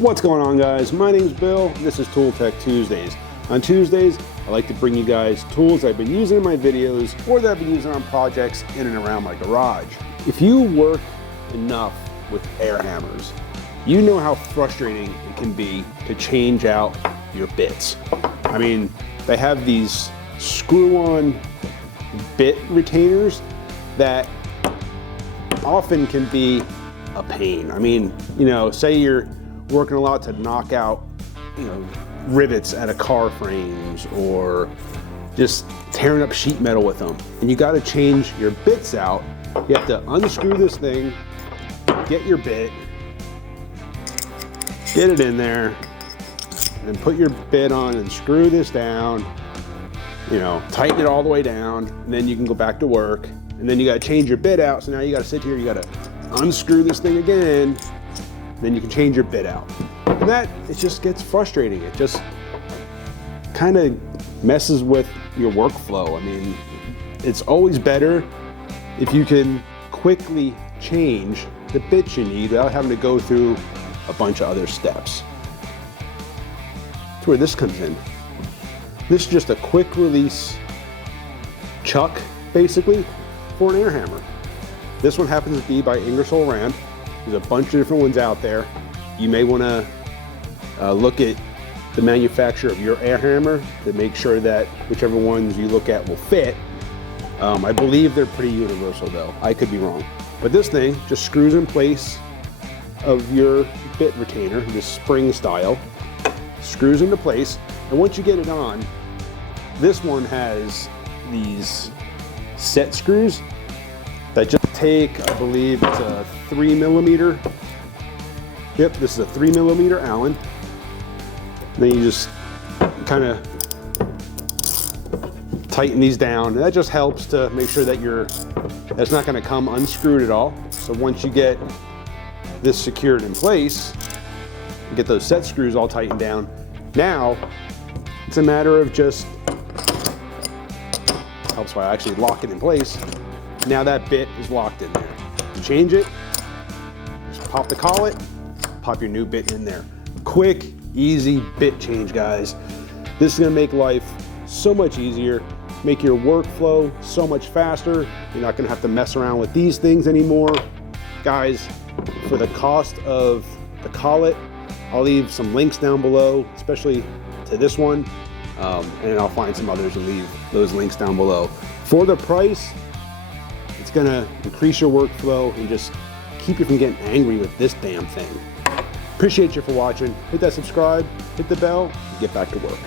What's going on, guys? My name's Bill. This is Tool Tech Tuesdays. On Tuesdays, I like to bring you guys tools I've been using in my videos or that I've been using on projects in and around my garage. If you work enough with air hammers, you know how frustrating it can be to change out your bits. I mean, they have these screw-on bit retainers that often can be a pain. I mean, say you're working a lot to knock out, rivets out of car frames or just tearing up sheet metal with them. And you got to change your bits out. You have to unscrew this thing, get your bit, get it in there, and put your bit on and screw this down, tighten it all the way down, and then you can go back to work. And then you got to change your bit out. So now you got to sit here, you got to unscrew this thing again, then you can change your bit out. And it just gets frustrating. It just kind of messes with your workflow. I mean, it's always better if you can quickly change the bits you need without having to go through a bunch of other steps. That's where this comes in. This is just a quick release chuck, basically, for an air hammer. This one happens to be by Ingersoll Rand. There's a bunch of different ones out there. You may want to look at the manufacturer of your air hammer to make sure that whichever ones you look at will fit. I believe they're pretty universal though. I could be wrong. But this thing just screws in place of your bit retainer, this spring style, screws into place. And once you get it on, this one has these set screws that just take, I believe it's a 3mm. Yep, this is a 3mm Allen. Then you just kind of tighten these down. And that just helps to make sure that that's not going to come unscrewed at all. So once you get this secured in place, you get those set screws all tightened down. Now, it's a matter of just, helps by actually lock it in place. Now that bit is locked in there. Change it, just pop the collet, pop your new bit in there. Quick, easy bit change, guys. This is gonna make life so much easier, make your workflow so much faster. You're not gonna have to mess around with these things anymore. Guys, for the cost of the collet, I'll leave some links down below, especially to this one, and I'll find some others and leave those links down below. For the price, it's gonna increase your workflow and just keep you from getting angry with this damn thing. Appreciate you for watching. Hit that subscribe, hit the bell, and get back to work.